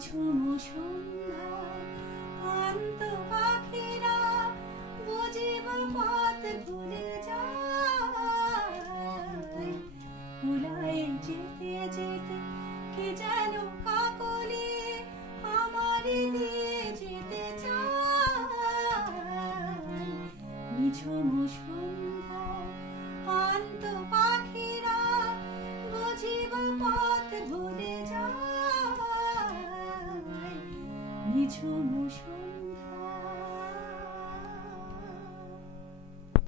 নিঝুম সন্ধ্যা শান্ত পাখিরা বুঝিব পথ ভুলে যায়। কুলায় যেতে যেতে কে যেন কাকলি আমার দিয়ে যেতে চায়। নিঝুম সন্ধ্যা শান্ত পাখিরা বুঝিব পথ ভুলে যায়। নিঝুম